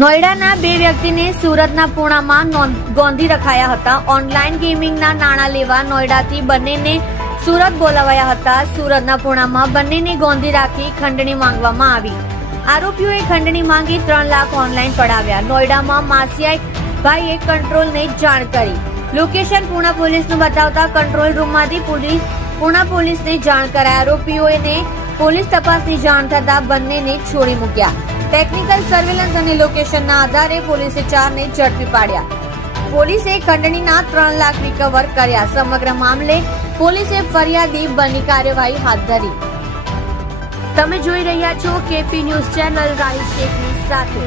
નોઈડાના બે વ્યક્તિને સુરતના પૂણામાં ગોંધી રખાયા હતા. ઓનલાઈન ગેમિંગના નાણાં લેવા નોઈડાથી બંનેને સુરત બોલાવાયા હતા. સુરતના પૂણામાં બંનેને ગોંધી રાખી ખંડણી માંગવામાં આવી. આરોપીઓએ ખંડણી માંગી 3 લાખ ઓનલાઈન પડાવ્યા. નોઈડામાં માસિયા ભાઈએ કંટ્રોલને જાણ કરી. લોકેશન પૂણા પોલીસનું બતાવતા કંટ્રોલ રૂમમાંથી પૂણા પોલીસને જાણ કરાઈ. આરોપીઓને પોલીસ તપાસની જાણ થતા બંનેને છોડી મૂક્યા. ટેકનિકલ સર્વેલન્સ અને લોકેશનના આધારે પોલીસે 4ને ઝડપી પાડ્યા. પોલીસે ખંડણીના 3 લાખ રિકવર કર્યા. સમગ્ર મામલે પોલીસે ફરિયાદી બની કાર્યવાહી હાથ ધરી. તમે જોઈ રહ્યા છો કેપી ન્યૂઝ ચેનલ રાહિલ શેખની સાથે.